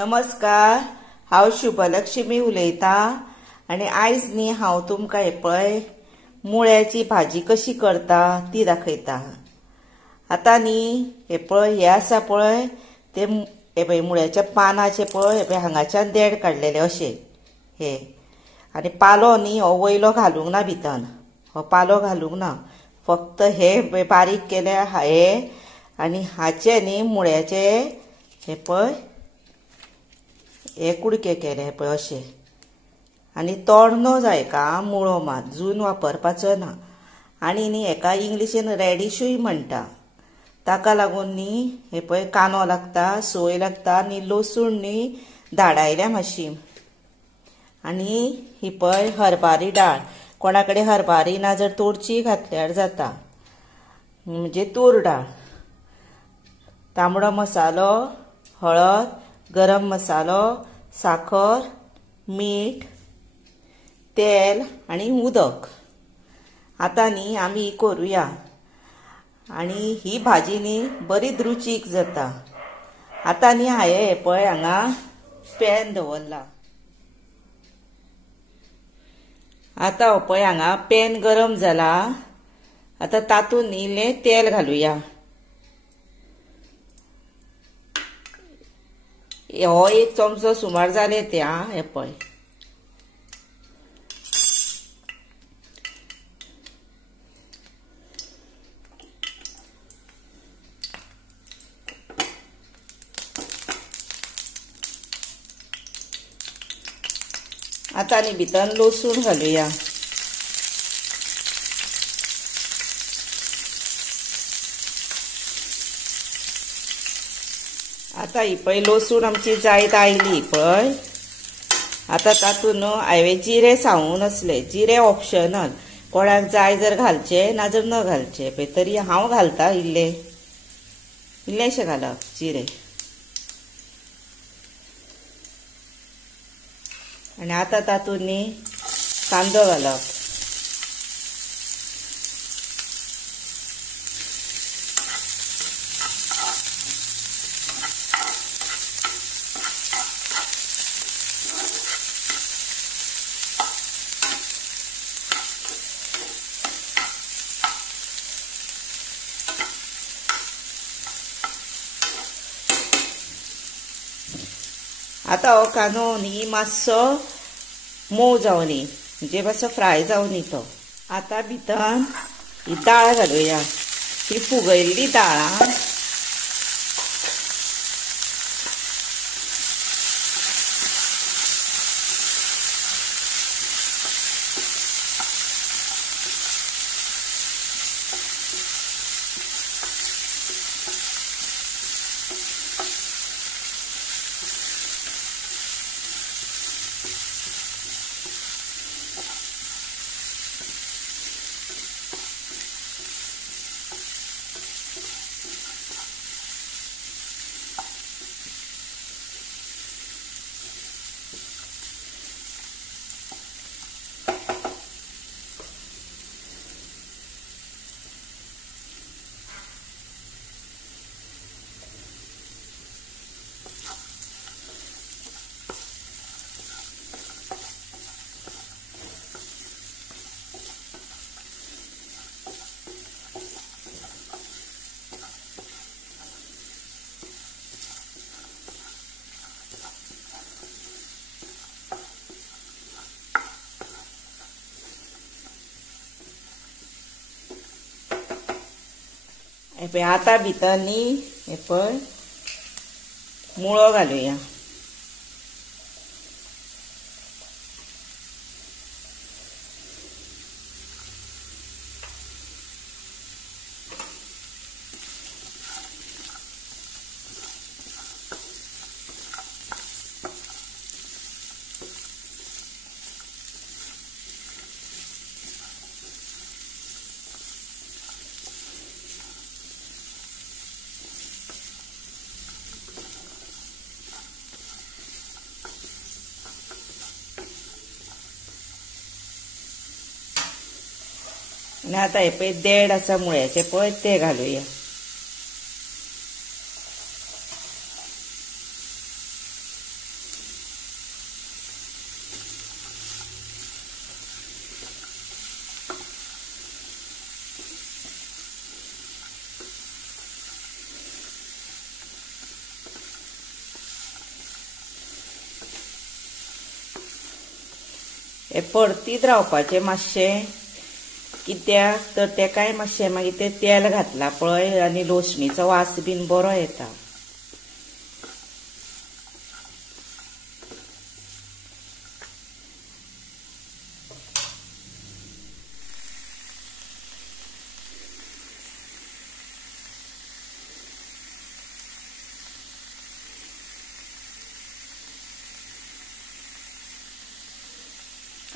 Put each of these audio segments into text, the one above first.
नमस्कार, हांव शुभलक्ष्मी उलयतां आनी आयज न्ही हांव तुमकां हे पळय मुळ्याची भाजी कशी करता ती दाखयता। आतां न्ही हे पळय हे आसा पळय ते हे पळय मुळ्याच्या पानाचे पळय हे पळय हांगाच्यान देड काडलेले अशे हे आनी पालो न्ही हो वयलो घालूंक ना भितर, हो पालो घालूंक ना, फक्त हे बारीक केले हे आनी हाचे न्ही मुळ्याचे हे पळय हे कुडके केले हे पळय अशे आनी तोडनो जाय का मुळो मात जून वापरपाचो ना आनी न्ही हेका इंग्लिशीन रॅडिशूय म्हणटा। ताका लागून न्ही हे पळय कांदो लागता, सोय लागता आनी लसूण न्ही धाडायल्या मातशी आनी ही पळय हरभरी डाळ, कोणा कडेन हरभरी ना जर तोरची घातल्यार जाता, म्हणजे तूर डाळ, तांबडो मसालो, हळद, गरम मसालो, साखर, मीठ, तेल आनी उदक। आतां न्ही आमी ही करुया आनी ही भाजी न्ही बरीच रुचीक जाता। आतां न्ही हांवें हे पळय हांगा पॅन दवरला। आतां हो पळय हांगा पॅन गरम जाला। आतां तातूंत न्ही इल्लें तेल घालुया। हो एक चमचो सुमार जाले ते हे पळय। आतां न्ही भितर लसूण घालुया। आतां ही पळय लसूण आमची जायत आयली पळय। आतां तातूंत हांवें जिरे सांगूंक नासले, जिरे ऑप्शनल, कोणाक जाय जर घालचे ना जर न घालचे पळय, तरी हांव घालता इल्लेशे घालप जिरे। आनी आतां तातूंत न्ही कांदो घालप। आतां हो कांदो न्ही मातसो मोव जावनी, म्हणजे मातसो फ्राय जावनी तो। आतां भितर ही दाळ घालुया, ही फुगयल्ली दाळ। हे पळय आतां भितर न्ही हे पळय मुळो घालुया। आनी आतां हे पळय देड आसा मुळ्याचे पळय ते घालुया। हे परतीत रावपाचें मातशें, कित्याक तर तेकाय मातशें मागीर तें तेल घातला पळय आनी लोसणीचो वास बीन बरो येता.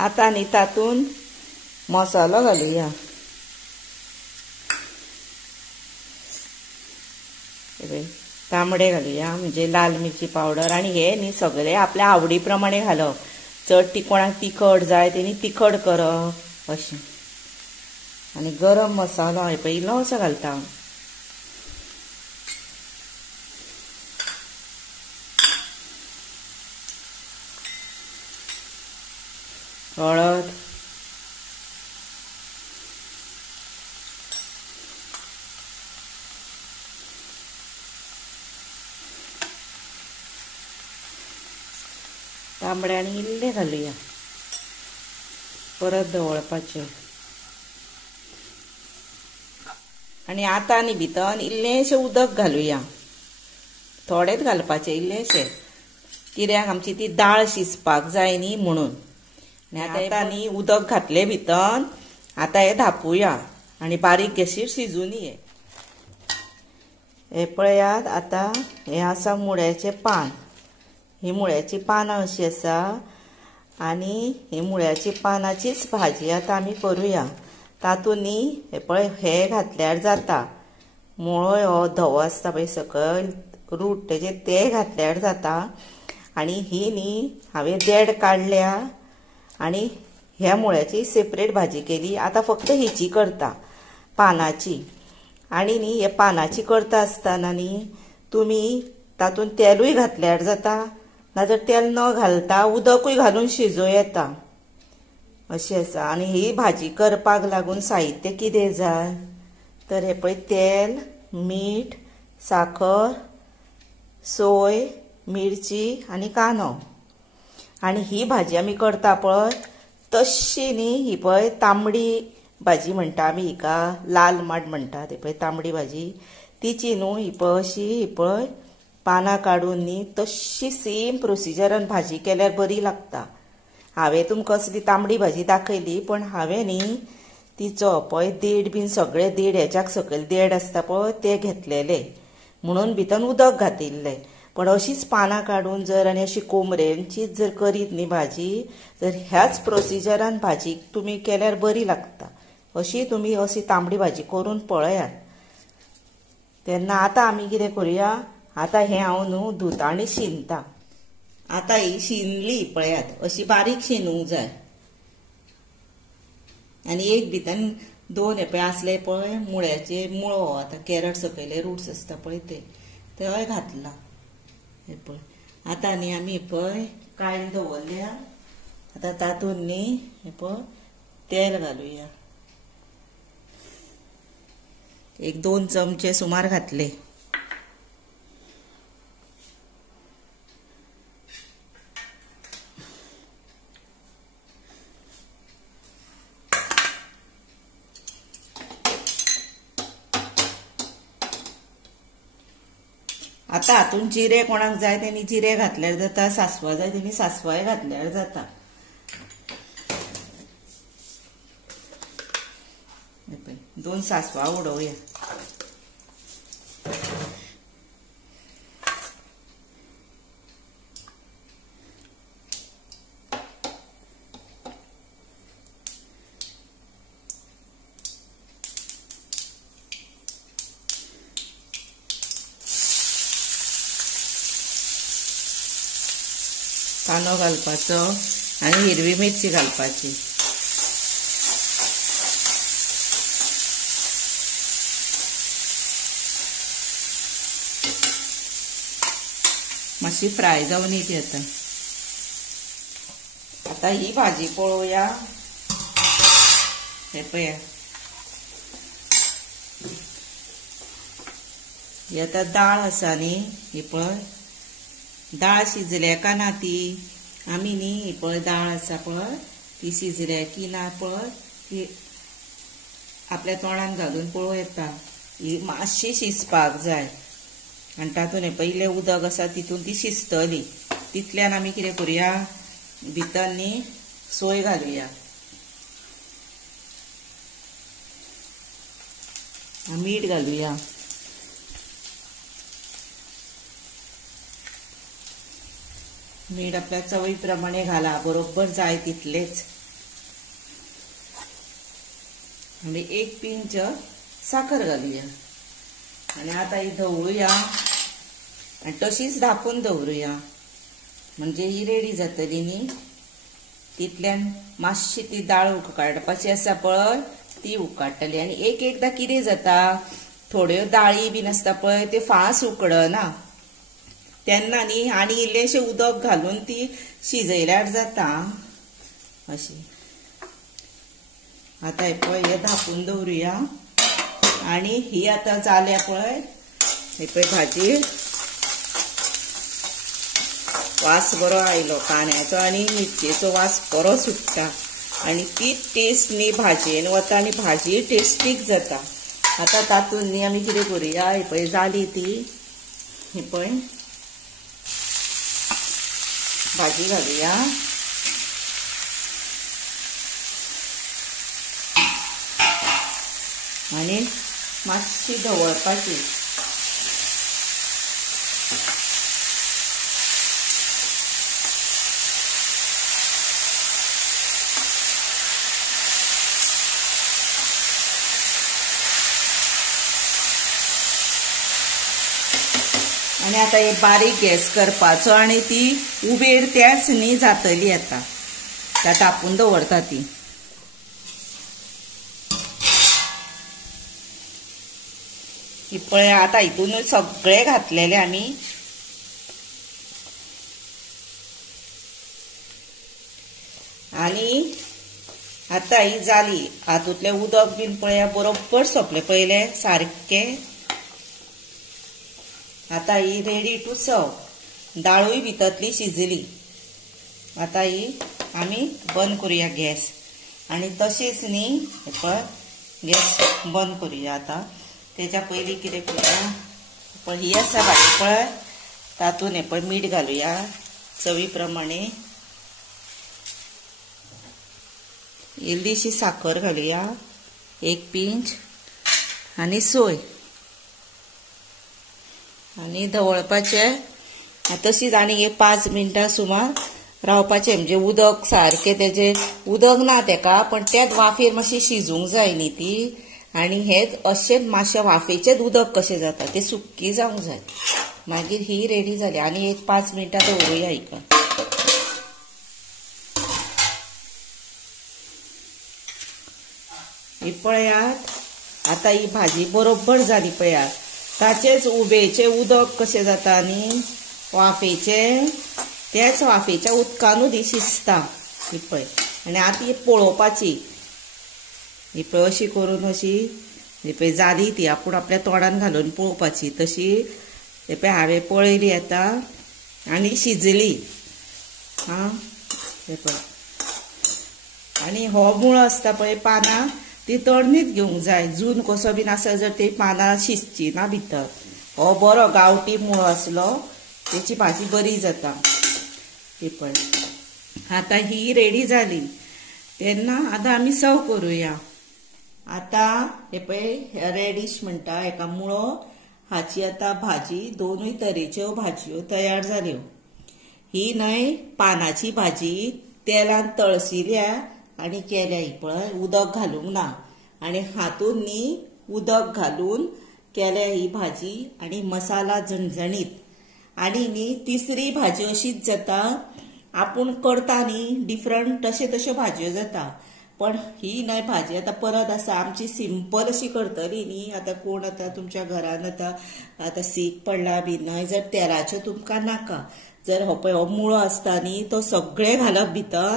आतां न्ही तातूंत मसालो घालुया. तांबडे घालुया म्हणजे लाल मिरची पावडर, आनी हे न्ही सगळे आपल्या आवडी प्रमाणे घालप. चड कोणाक तिखट जाय तेणी तिखट करप अशें. आनी गरम मसालो हे पळय इल्लोसो घालता हांव. हळद, तांबडे आनी इल्ले घालुया. परत ढवळपाचें. आनी आतां न्ही भितर इल्लेशें उदक घालुया. थोडेंच घालपाचें इल्लेशें, कित्याक आमची ती दाळ शिजपाक जाय न्ही म्हणून. आनी आतां न्ही उदक घातलें भितर. आतां हें धापूया आनी बारीक गॅसीर शिजून ये. हे पळयात आतां हें आसा मुळ्याचें पान. ही मुळ्याची पानां अशीं आसा आनी ही मुळ्याची पानाचीच भाजी आतां आमी करुया. तातूंत न्ही हे पळय हे घातल्यार जाता. मुळो हो धवो आसता पळय सकयल रूट तेजे ते घातल्यार जाता. आनी ही न्ही हांवें देड काडल्या आनी ह्या मुळ्याची सेपरेट भाजी केली. आतां फक्त हिची करता पानाची. आनी न्ही हे पानाची करता आसतना न्ही तुमी तातूंत तेलूय घातल्यार जाता, नाजाल्यार तेल न घालता उदकूय घालून शिजोव येता अशें आसा. आनी ही भाजी करपाक लागून साहित्य कितें जाय तर हे पळय तेल, मीठ, साखर, सोय, मिरची आनी कांदो. आनी ही भाजी आमी करता पळय तशी न्ही ही पळय तांबडी भाजी म्हणटा आमी हिका, लाल माड म्हणटा ते पळय तांबडी भाजी. तिची न्हू ही पळय अशी ही पळय पानां काडून न्ही तशी सेम प्रोसिजरान भाजी केल्यार बरी लागता. हांवें तुमकां कसली तांबडी भाजी दाखयली, पण हांवें न्ही तिचो पळय देड बीन सगळे देड हेच्याक सकयल देड आसता पळय ते घेतलेले म्हणून भितर उदक घातिल्लें. पण अशीच पानां काडून जर आनी अशी कोमरेंचीच जर करीत न्ही भाजी, तर ह्याच प्रोसिजरान भाजी तुमी केल्यार बरी लागता. अशी तुमी अशी तांबडी भाजी करून पळयात. तेन्ना आतां आमी कितें करुया, आतां हें हांव न्हू धुता आनी शिनता. आतां ही शिनली पळयात, अशी बारीक शिनूंक जाय. आनी एक भितर दोन हे पळय आसले पळय मुळ्याचे मुळो, आतां कॅरट सकयले रूट्स आसता पळय ते घातला. हे पळय आतां न्ही आमी पळय कायन दवरल्या. आतां तातूंत न्ही हे पळय तेल घालुया. एक 2 चमचे सुमार घातले. आतां हातूंत जिरे कोणाक जाय तेणी जिरे घातल्यार जाता, सासवां जाय तेणी सासवाय घातल्यार जाता. 2 सासवां उडोवया. कांदो घालपाचो आनी हिरवी मिरची घालपाची. मातशी फ्राय जावन येती आतां. आतां ही भाजी पळोवया. हे पळया ही आतां दाळ आसा न्ही ही पळय दाळ शिजल्या का ना ती आमी न्ही ही पळय दाळ आसा पळय ती शिजल्या की ना पळय ती आपल्या तोंडान घालून पळोव येता ही मातशी शिजपाक जाय आनी तातूंत हे पयलें उदक आसा तितून ती शिजतली तितल्यान आमी कितें करुया भितर न्ही सोय घालुया मीठ घालुया मीठ आपल्या चवी प्रमाणे घाला बरोबर जाय तितलेच आनी 1 पिंच साखर घालुया आनी आता ही धवळुया आनी तशीच धापून दवरुया म्हणजे ही रेडी जातली न्ही तितल्यान मातशी ती दाळ उकडपाची आसा पळय ती उकडटली आनी एकदां कितें जाता थोड्यो दाळी बीन आसता पळय त्यो फास्ट उकडना तेन्ना न्ही आनी इल्लेशें उदक घालून ती शिजयल्यार जाता अशी आता हे पळय हे धापून दवरुया आनी ही आता जाल्या पळय हे पळय भाजी वास बरो आयलो कांद्याचो आनी मिरचेचो वास बरो सुट्टा आनी ती टेस्ट न्ही भाजयेन वता आनी भाजी टेस्टीक जाता आता तातूंत न्ही आमी कितें करुया हे पळय जाली ती हे पळय भाजी घालुया आनी मातशी धवळपाची आनी आता हे बारीक गॅस करपाचो आनी ती उबेर त्याच न्ही जातली आता त्या तापून दवरता ती ही पळय आता हितून सगळे घातलेले आमी आनी आता ही जाली हातूंतले उदक बीन पळय बरोबर सोंपले पयले सारखे आता ही रेडी टू सर्व दाळूय भितरली शिजली आता ही आमी बंद करुया गॅस आनी तशीच न्ही हे पळय गॅस बंद करुया आता तेच्या पयलीं कितें करुया पळय ही आसा भाजी पळय तातूंत हे पळय मीठ घालुया चवी प्रमाणे इल्लीशी साखर घालुया 1 पिंच आनी सोय आनी धवळपाचे तशीच आनी 5 मिनटां सुमार रावपाचे म्हणजे उदक सारखे तेजे उदक ना तेका पण त्याच वाफेर मातशी शिजूंक जाय न्ही ती आनी हेच अशें मातशें वाफेचेच उदक कशें जाता तें सुक्की जावंक जाय मागीर ही रेडी जाली आनी 5 मिनटां दवरुया हिका ही पळयात आता ही भाजी बरोबर जाली पळयात ताचेच उबेचे उदक कशें जाता न्ही वाफेचे त्याच वाफेच्या उदकानूच ही शिजता ही पळय आनी आतां ही पळोवपाची ही पळय अशी करून अशी ही पळय जाली ती आपूण आपल्या तोंडान घालून पळोवपाची तशी हे पळय हांवें पळयली आतां आनी शिजली हां हे पळय आनी हो मुळो आसता पळय पानां ती तळणीत घेवंक जाय जून कसो बीन आसा जर ती पानां शिजची ना भितर हो बरो गांवठी मुळो आसलो तेची भाजी बरी जाता ही पळय आतां ही रेडी जाली तेन्ना आतां आमी सर्व करुया आतां हे पळय रेडिश म्हणटा हेका मुळो हाची आतां भाजी दोनूय तरेच्यो भाजयो तयार जाल्यो ही न्हय पानाची भाजी तेलान तळसिल्या आनी केल्या ही पळय उदक घालूंक ना आनी हातून न्ही उदक घालून केल्या ही भाजी आनी मसाला झणझणीत आनी न्ही तिसरी भाजी अशीच जाता आपूण करता न्ही डिफरंट तश्यो भाजयो जाता पण ही न्हय भाजी आतां परत आसा आमची सिंपल अशी करतली न्ही आतां कोण आतां तुमच्या घरान आतां सीक पडला बी न्हय जर तेलाच्यो तुमकां नाका जर हो पळय हो मुळो आसता न्ही तो सगळे घालप भितर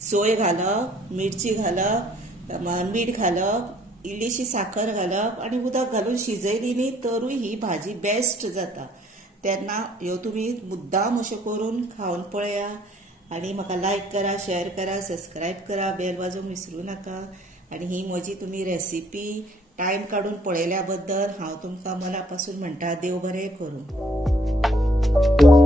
सोय घालप मिरची घालप मीठ घालप इल्लीशी साखर घालप आनी उदक घालून शिजयली न्ही तरूय ही भाजी बेस्ट जाता तेन्ना ह्यो तुमी मुद्दाम अश्यो करून खावन पळया आणि म्हाका लायक करा, शेअर करा, सबस्क्राईब करा, बेल वाजोवंक विसरू नका. आणि ही म्हजी तुम्ही रेसिपी टाइम काढून पळयल्या बद्दल हांव तुमकां मनापासून म्हणटा देव बरें करूं.